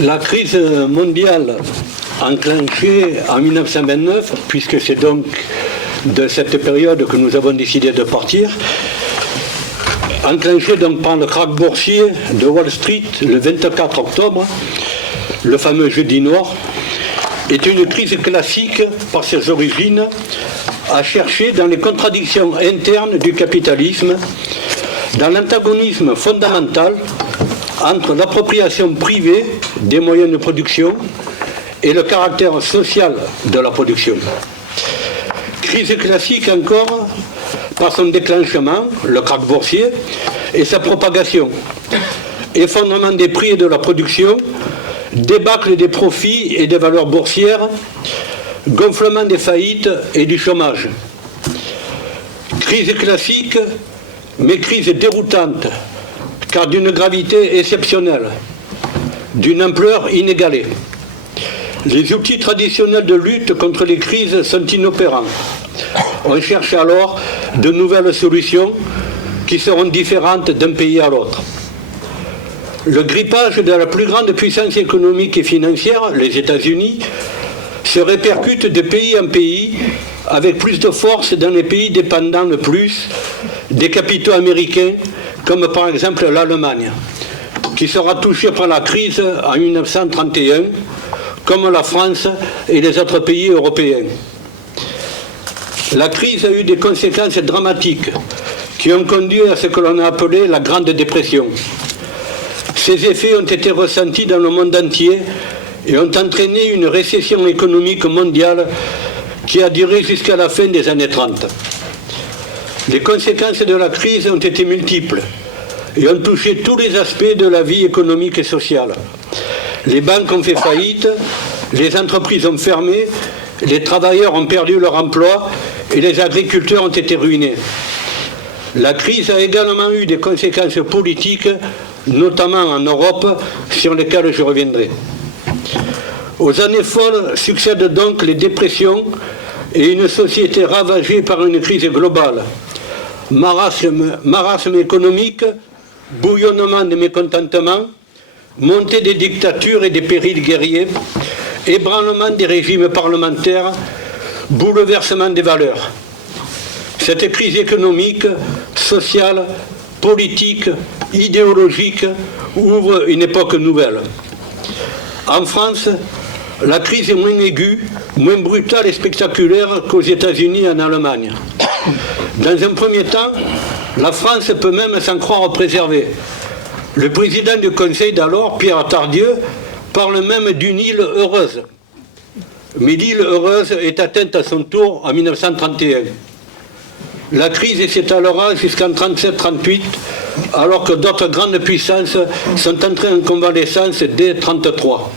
La crise mondiale enclenchée en 1929, puisque c'est donc de cette période que nous avons décidé de partir, enclenchée donc par le krach boursier de Wall Street le 24 octobre, le fameux jeudi noir, est une crise classique par ses origines à chercher dans les contradictions internes du capitalisme, dans l'antagonisme fondamental entre l'appropriation privée des moyens de production et le caractère social de la production. Crise classique encore par son déclenchement, le krach boursier, et sa propagation. Effondrement des prix et de la production, débâcle des profits et des valeurs boursières, gonflement des faillites et du chômage. Crise classique, mais crise déroutante, car d'une gravité exceptionnelle, d'une ampleur inégalée. Les outils traditionnels de lutte contre les crises sont inopérants. On cherche alors de nouvelles solutions qui seront différentes d'un pays à l'autre. Le grippage de la plus grande puissance économique et financière, les États-Unis, se répercute de pays en pays avec plus de force dans les pays dépendant le plus des capitaux américains, comme par exemple l'Allemagne, qui sera touchée par la crise en 1931, comme la France et les autres pays européens. La crise a eu des conséquences dramatiques qui ont conduit à ce que l'on a appelé la Grande Dépression. Ces effets ont été ressentis dans le monde entier et ont entraîné une récession économique mondiale qui a duré jusqu'à la fin des années 30. Les conséquences de la crise ont été multiples et ont touché tous les aspects de la vie économique et sociale. Les banques ont fait faillite, les entreprises ont fermé, les travailleurs ont perdu leur emploi et les agriculteurs ont été ruinés. La crise a également eu des conséquences politiques, notamment en Europe, sur lesquelles je reviendrai. Aux années folles succèdent donc les dépressions et une société ravagée par une crise globale. Marasme économique, bouillonnement des mécontentements, montée des dictatures et des périls guerriers, ébranlement des régimes parlementaires, bouleversement des valeurs. Cette crise économique, sociale, politique, idéologique ouvre une époque nouvelle. En France, la crise est moins aiguë, moins brutale et spectaculaire qu'aux États-Unis et en Allemagne. Dans un premier temps, la France peut même s'en croire préservée. Le président du Conseil d'alors, Pierre Tardieu, parle même d'une île heureuse. Mais l'île heureuse est atteinte à son tour en 1931. La crise s'étalera jusqu'en 1937-1938, alors que d'autres grandes puissances sont entrées en convalescence dès 1933.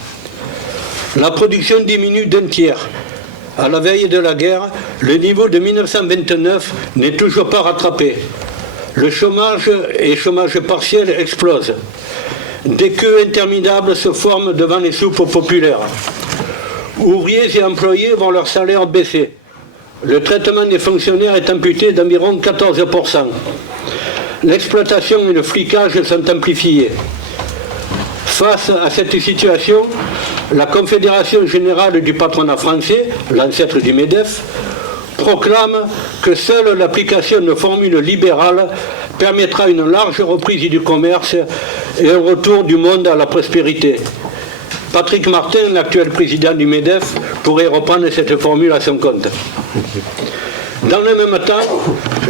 La production diminue d'un tiers. À la veille de la guerre, le niveau de 1929 n'est toujours pas rattrapé. Le chômage et chômage partiel explosent. Des queues interminables se forment devant les soupes populaires. Ouvriers et employés voient leur salaire baisser. Le traitement des fonctionnaires est amputé d'environ 14%. L'exploitation et le flicage sont amplifiés. Face à cette situation, la Confédération générale du patronat français, l'ancêtre du MEDEF, proclame que seule l'application de formules libérales permettra une large reprise du commerce et un retour du monde à la prospérité. Patrick Martin, l'actuel président du MEDEF, pourrait reprendre cette formule à son compte. Dans le même temps,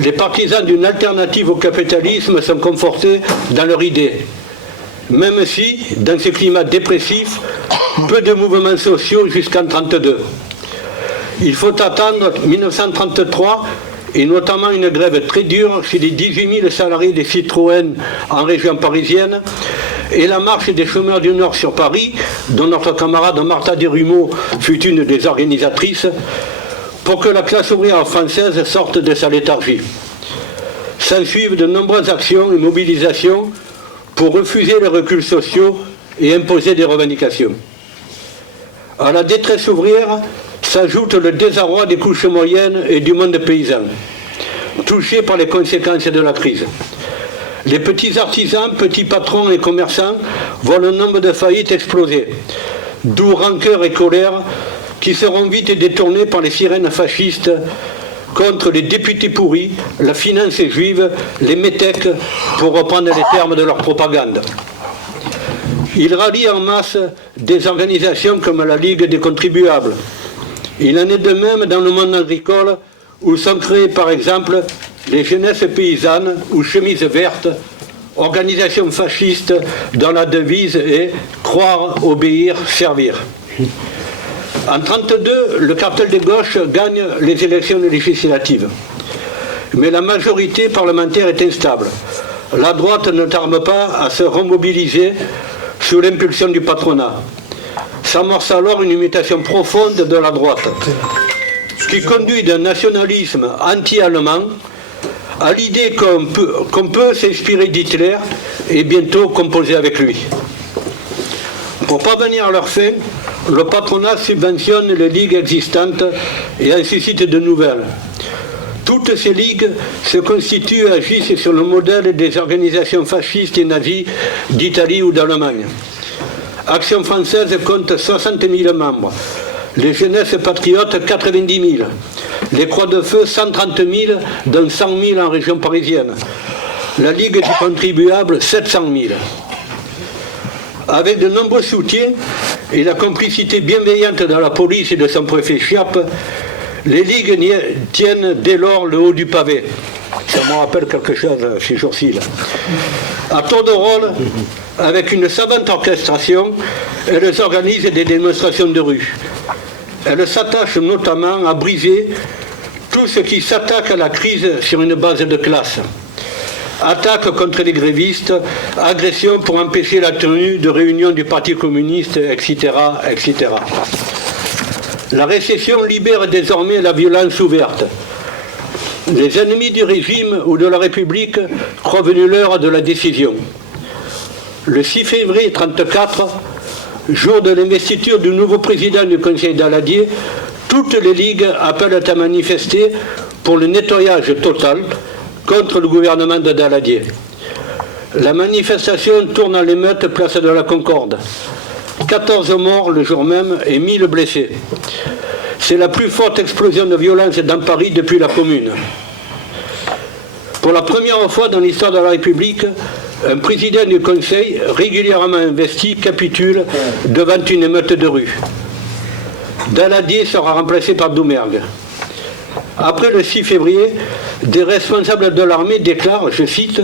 les partisans d'une alternative au capitalisme sont confortés dans leur idée. Même si, dans ce climat dépressif, peu de mouvements sociaux jusqu'en 1932. Il faut attendre 1933 et notamment une grève très dure chez les 18 000 salariés des Citroën en région parisienne et la marche des chômeurs du Nord sur Paris, dont notre camarade Martha Desrumeaux fut une des organisatrices, pour que la classe ouvrière française sorte de sa léthargie. S'ensuivent de nombreuses actions et mobilisations pour refuser les reculs sociaux et imposer des revendications. À la détresse ouvrière s'ajoute le désarroi des couches moyennes et du monde paysan, touchés par les conséquences de la crise. les petits artisans, petits patrons et commerçants voient le nombre de faillites exploser. D'où rancœur et colère qui seront vite détournés par les sirènes fascistes contre les députés pourris, la finance juive, les métèques, pour reprendre les termes de leur propagande. Ils rallient en masse des organisations comme la Ligue des contribuables. Il en est de même dans le monde agricole où sont créées par exemple les jeunesses paysannes ou chemises vertes, organisation fasciste dont la devise est « croire, obéir, servir ». En 1932, le cartel des gauches gagne les élections législatives. Mais la majorité parlementaire est instable. La droite ne tarde pas à se remobiliser sous l'impulsion du patronat. S'amorce alors une mutation profonde de la droite, qui conduit d'un nationalisme anti-allemand à l'idée qu'on peut s'inspirer d'Hitler et bientôt composer avec lui. Pour parvenir à leur fin, le patronat subventionne les ligues existantes et en suscite de nouvelles. Toutes ces ligues se constituent et agissent sur le modèle des organisations fascistes et nazies d'Italie ou d'Allemagne. Action française compte 60 000 membres, les jeunesses patriotes 90 000, les Croix de Feu 130 000, dont 100 000 en région parisienne, la Ligue du contribuable 700 000. Avec de nombreux soutiens et la complicité bienveillante de la police et de son préfet Chiappe, les ligues tiennent dès lors le haut du pavé. Ça me rappelle quelque chose ces jours-ci. À tour de rôle, avec une savante orchestration, elles organisent des démonstrations de rue. Elles s'attachent notamment à briser tout ce qui s'attaque à la crise sur une base de classe. Attaque contre les grévistes, agression pour empêcher la tenue de réunions du Parti communiste, etc., etc. La récession libère désormais la violence ouverte. Les ennemis du régime ou de la République croient venue l'heure de la décision. Le 6 février 1934, jour de l'investiture du nouveau président du Conseil Daladier, toutes les ligues appellent à manifester pour le nettoyage total contre le gouvernement de Daladier. La manifestation tourne à l'émeute place de la Concorde. 14 morts le jour même et 1000 blessés. C'est la plus forte explosion de violence dans Paris depuis la Commune. Pour la première fois dans l'histoire de la République, un président du Conseil, régulièrement investi, capitule devant une émeute de rue. Daladier sera remplacé par Doumergue. Après le 6 février, des responsables de l'armée déclarent, je cite,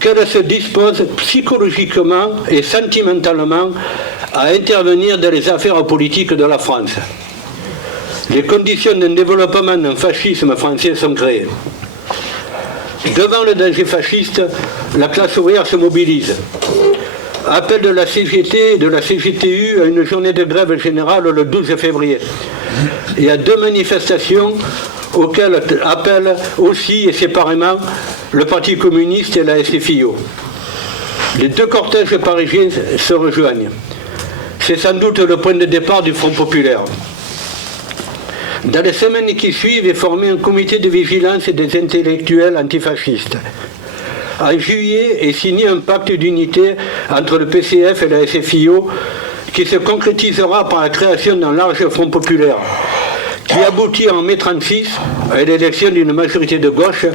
qu'elle se dispose psychologiquement et sentimentalement à intervenir dans les affaires politiques de la France. Les conditions d'un développement d'un fascisme français sont créées. Devant le danger fasciste, la classe ouvrière se mobilise. Appel de la CGT et de la CGTU à une journée de grève générale le 12 février. Il y a 2 manifestations auxquelles appellent aussi et séparément le Parti communiste et la SFIO. Les 2 cortèges parisiens se rejoignent. C'est sans doute le point de départ du Front populaire. Dans les semaines qui suivent est formé un comité de vigilance des intellectuels antifascistes. En juillet est signé un pacte d'unité entre le PCF et la SFIO qui se concrétisera par la création d'un large front populaire, qui aboutit en mai 1936 à l'élection d'une majorité de gauche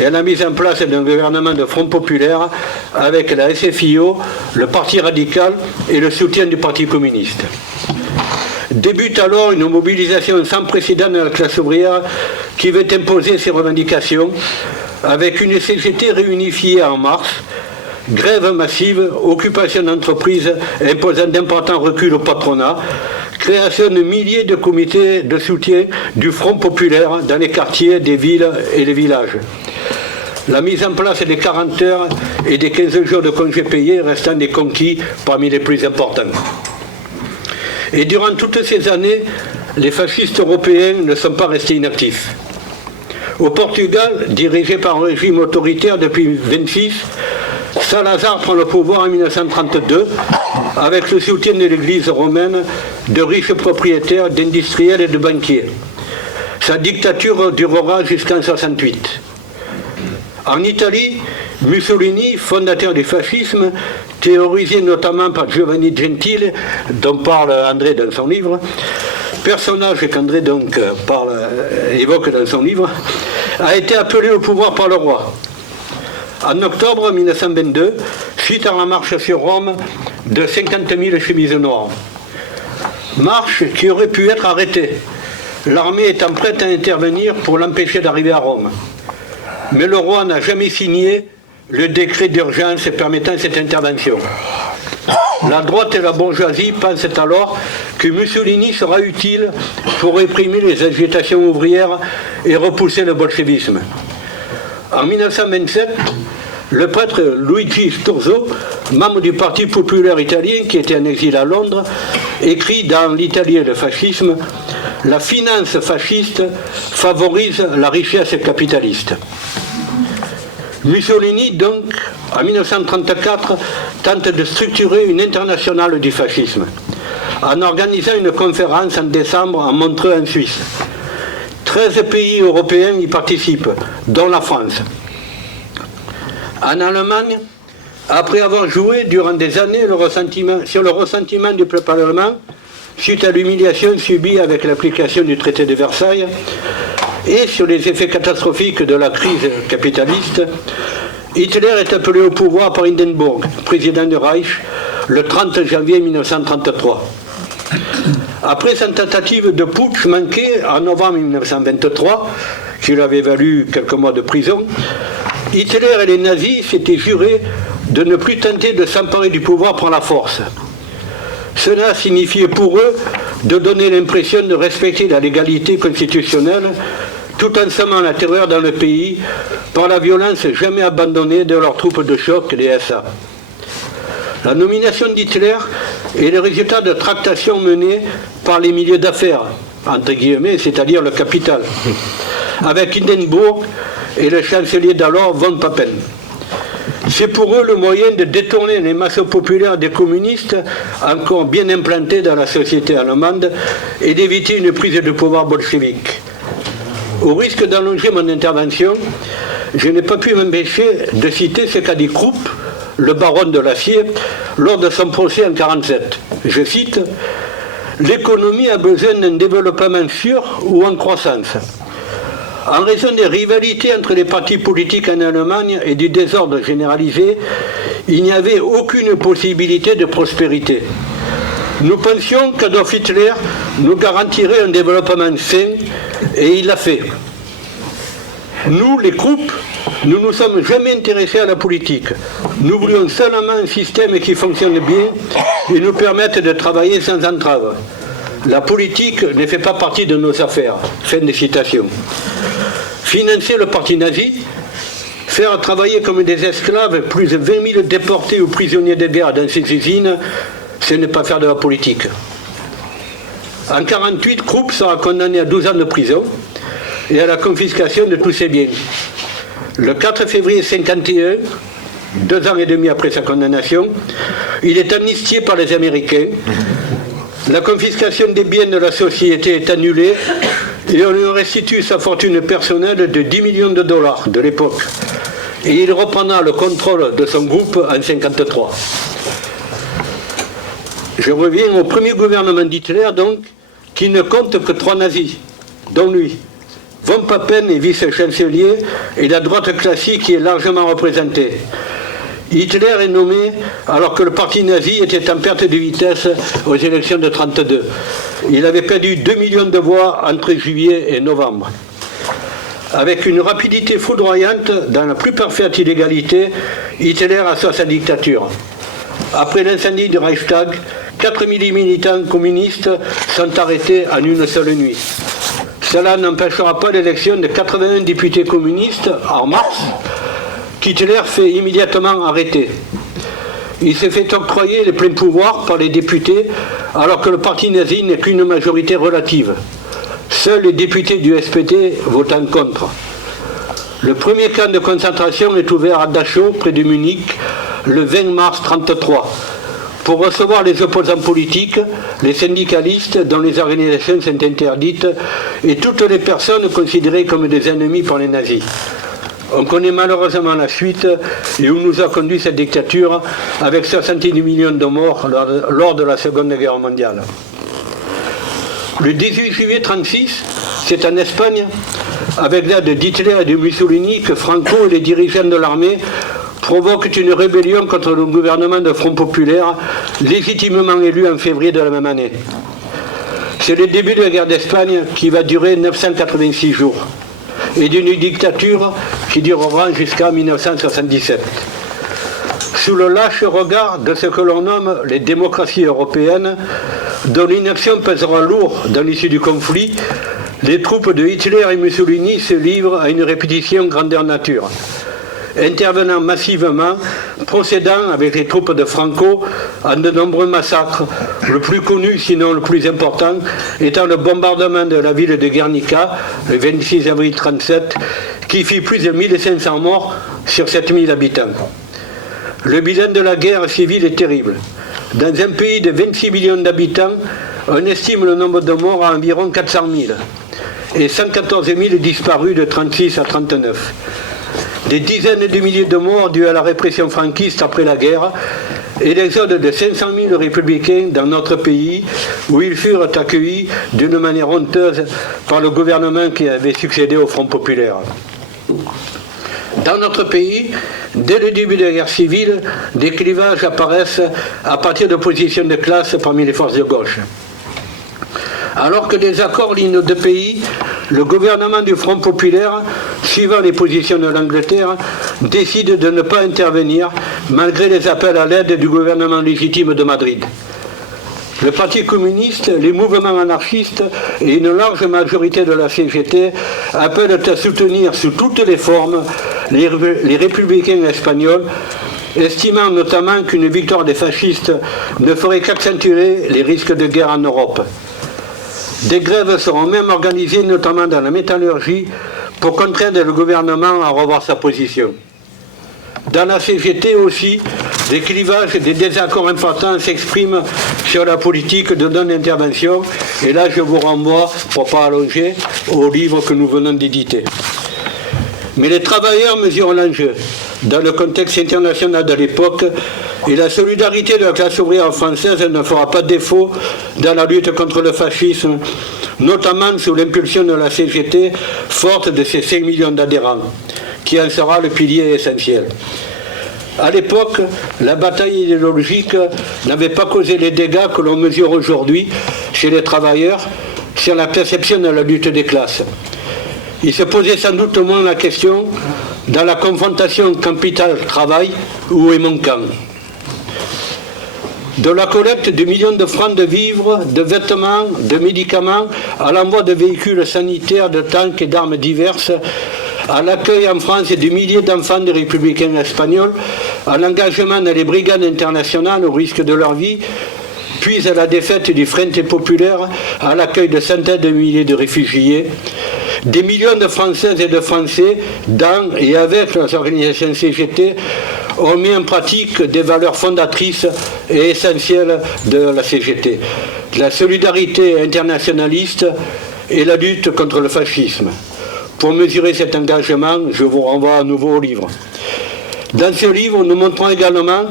et à la mise en place d'un gouvernement de front populaire avec la SFIO, le Parti radical et le soutien du Parti communiste. Débute alors une mobilisation sans précédent de la classe ouvrière qui veut imposer ses revendications avec une CGT réunifiée en mars, grève massive, occupation d'entreprises imposant d'importants reculs au patronat, création de milliers de comités de soutien du Front populaire dans les quartiers des villes et les villages. La mise en place des 40 heures et des 15 jours de congés payés restant des conquis parmi les plus importants. Et durant toutes ces années, les fascistes européens ne sont pas restés inactifs. Au Portugal, dirigé par un régime autoritaire depuis 1926, Salazar prend le pouvoir en 1932 avec le soutien de l'Église romaine, de riches propriétaires, d'industriels et de banquiers. Sa dictature durera jusqu'en 1968. En Italie, Mussolini, fondateur du fascisme, théorisé notamment par Giovanni Gentile, dont parle André dans son livre, personnage qu'André donc évoque dans son livre, a été appelé au pouvoir par le roi. En octobre 1922, suite à la marche sur Rome de 50 000 chemises noires. Marche qui aurait pu être arrêtée, l'armée étant prête à intervenir pour l'empêcher d'arriver à Rome. Mais le roi n'a jamais signé le décret d'urgence permettant cette intervention. La droite et la bourgeoisie pensent alors que Mussolini sera utile pour réprimer les agitations ouvrières et repousser le bolchevisme. En 1927, le prêtre Luigi Sturzo, membre du Parti populaire italien qui était en exil à Londres, écrit dans l'Italie et le fascisme « La finance fasciste favorise la richesse capitaliste ». Mussolini, donc, en 1934, tente de structurer une internationale du fascisme, en organisant une conférence en décembre à Montreux en Suisse. 13 pays européens y participent, dont la France. En Allemagne, après avoir joué durant des années sur le ressentiment du peuple allemand, suite à l'humiliation subie avec l'application du traité de Versailles, et sur les effets catastrophiques de la crise capitaliste, Hitler est appelé au pouvoir par Hindenburg, président du Reich, le 30 janvier 1933. Après sa tentative de putsch manquée en novembre 1923, qui lui avait valu quelques mois de prison, Hitler et les nazis s'étaient jurés de ne plus tenter de s'emparer du pouvoir par la force. Cela signifiait pour eux de donner l'impression de respecter la légalité constitutionnelle tout en semant la terreur dans le pays par la violence jamais abandonnée de leurs troupes de choc, les SA. La nomination d'Hitler est le résultat de tractations menées par les milieux d'affaires, entre guillemets, c'est-à-dire le capital, avec Hindenburg et le chancelier d'alors von Papen. C'est pour eux le moyen de détourner les masses populaires des communistes encore bien implantés dans la société allemande et d'éviter une prise de pouvoir bolchevique. Au risque d'allonger mon intervention, je n'ai pas pu m'empêcher de citer ce qu'a dit Krupp, le baron de l'acier, lors de son procès en 1947. Je cite « L'économie a besoin d'un développement sûr ou en croissance. En raison des rivalités entre les partis politiques en Allemagne et du désordre généralisé, il n'y avait aucune possibilité de prospérité. Nous pensions qu'Adolf Hitler nous garantirait un développement sain, et il l'a fait. Nous, les Krupp, nous ne nous sommes jamais intéressés à la politique. Nous voulions seulement un système qui fonctionne bien et nous permette de travailler sans entrave. La politique ne fait pas partie de nos affaires. » Fin de citation. Financer le parti nazi, faire travailler comme des esclaves plus de 20 000 déportés ou prisonniers de guerre dans ces usines, ce n'est pas faire de la politique. En 1948, Krupp sera condamné à 12 ans de prison et à la confiscation de tous ses biens. Le 4 février 1951, 2 ans et demi après sa condamnation, il est amnistié par les Américains. La confiscation des biens de la société est annulée et on lui restitue sa fortune personnelle de 10 millions de dollars de l'époque. Et il reprendra le contrôle de son groupe en 1953. Je reviens au premier gouvernement d'Hitler, donc, qui ne compte que 3 nazis, dont lui. Von Papen est vice-chancelier et la droite classique y est largement représentée. Hitler est nommé alors que le parti nazi était en perte de vitesse aux élections de 1932. Il avait perdu 2 millions de voix entre juillet et novembre. Avec une rapidité foudroyante, dans la plus parfaite illégalité, Hitler assoit sa dictature. Après l'incendie du Reichstag, 4000 militants communistes sont arrêtés en une seule nuit. Cela n'empêchera pas l'élection de 81 députés communistes en mars, qu'Hitler fait immédiatement arrêter. Il s'est fait octroyer les pleins pouvoirs par les députés alors que le parti nazi n'est qu'une majorité relative. Seuls les députés du SPD votent contre. Le premier camp de concentration est ouvert à Dachau, près de Munich, le 20 mars 1933, pour recevoir les opposants politiques, les syndicalistes dont les organisations sont interdites et toutes les personnes considérées comme des ennemis par les nazis. On connaît malheureusement la suite et où nous a conduit cette dictature avec 70 millions de morts lors de la Seconde Guerre mondiale. Le 18 juillet 1936, c'est en Espagne, avec l'aide d'Hitler et de Mussolini, que Franco et les dirigeants de l'armée provoquent une rébellion contre le gouvernement de Front Populaire, légitimement élu en février de la même année. C'est le début de la guerre d'Espagne qui va durer 986 jours et d'une dictature qui durera jusqu'à 1977. Sous le lâche regard de ce que l'on nomme les démocraties européennes, dont l'inaction pèsera lourd dans l'issue du conflit, les troupes de Hitler et Mussolini se livrent à une répétition grandeur nature, intervenant massivement, procédant avec les troupes de Franco en de nombreux massacres, le plus connu, sinon le plus important, étant le bombardement de la ville de Guernica, le 26 avril 1937, qui fit plus de 1500 morts sur 7000 habitants. Le bilan de la guerre civile est terrible. Dans un pays de 26 millions d'habitants, on estime le nombre de morts à environ 400 000 et 114 000 disparus de 1936 à 1939. Des dizaines de milliers de morts dus à la répression franquiste après la guerre et l'exode de 500 000 républicains dans notre pays où ils furent accueillis d'une manière honteuse par le gouvernement qui avait succédé au Front populaire. Dans notre pays, dès le début de la guerre civile, des clivages apparaissent à partir de positions de classe parmi les forces de gauche. Alors que des accords lient nos deux pays, le gouvernement du Front populaire, suivant les positions de l'Angleterre, décide de ne pas intervenir malgré les appels à l'aide du gouvernement légitime de Madrid. Le Parti communiste, les mouvements anarchistes et une large majorité de la CGT appellent à soutenir sous toutes les formes les républicains espagnols, estimant notamment qu'une victoire des fascistes ne ferait qu'accentuer les risques de guerre en Europe. Des grèves seront même organisées, notamment dans la métallurgie, pour contraindre le gouvernement à revoir sa position. Dans la CGT aussi, des clivages et des désaccords importants s'expriment sur la politique de non-intervention. Et là, je vous renvoie, pour ne pas allonger, au livre que nous venons d'éditer. Mais les travailleurs mesurent l'enjeu dans le contexte international de l'époque et la solidarité de la classe ouvrière française ne fera pas défaut dans la lutte contre le fascisme, notamment sous l'impulsion de la CGT, forte de ses 5 millions d'adhérents, qui en sera le pilier essentiel. À l'époque, la bataille idéologique n'avait pas causé les dégâts que l'on mesure aujourd'hui chez les travailleurs sur la perception de la lutte des classes. Il se posait sans doute moins la question dans la confrontation capital-travail, où est mon camp ? De la collecte de millions de francs de vivres, de vêtements, de médicaments, à l'envoi de véhicules sanitaires, de tanks et d'armes diverses, à l'accueil en France de milliers d'enfants des républicains espagnols, à l'engagement dans les brigades internationales au risque de leur vie, puis à la défaite du Frente populaire, à l'accueil de centaines de milliers de réfugiés, des millions de Françaises et de Français, dans et avec les organisations CGT, ont mis en pratique des valeurs fondatrices et essentielles de la CGT, la solidarité internationaliste et la lutte contre le fascisme. Pour mesurer cet engagement, je vous renvoie à nouveau au livre. Dans ce livre, nous montrons également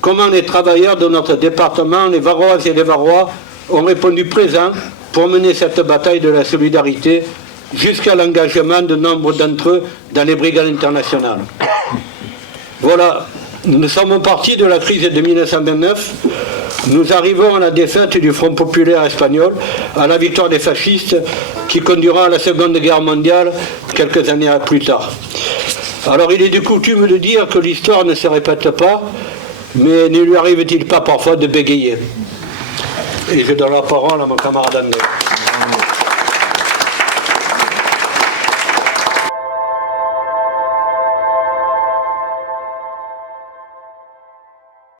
comment les travailleurs de notre département, les Varoises et les Varois, ont répondu présents pour mener cette bataille de la solidarité jusqu'à l'engagement de nombre d'entre eux dans les brigades internationales. Voilà, nous sommes partis de la crise de 1929, nous arrivons à la défaite du Front populaire espagnol, à la victoire des fascistes qui conduira à la Seconde Guerre mondiale quelques années plus tard. Alors il est de coutume de dire que l'histoire ne se répète pas, mais ne lui arrive-t-il pas parfois de bégayer ? Et je donne la parole à mon camarade André.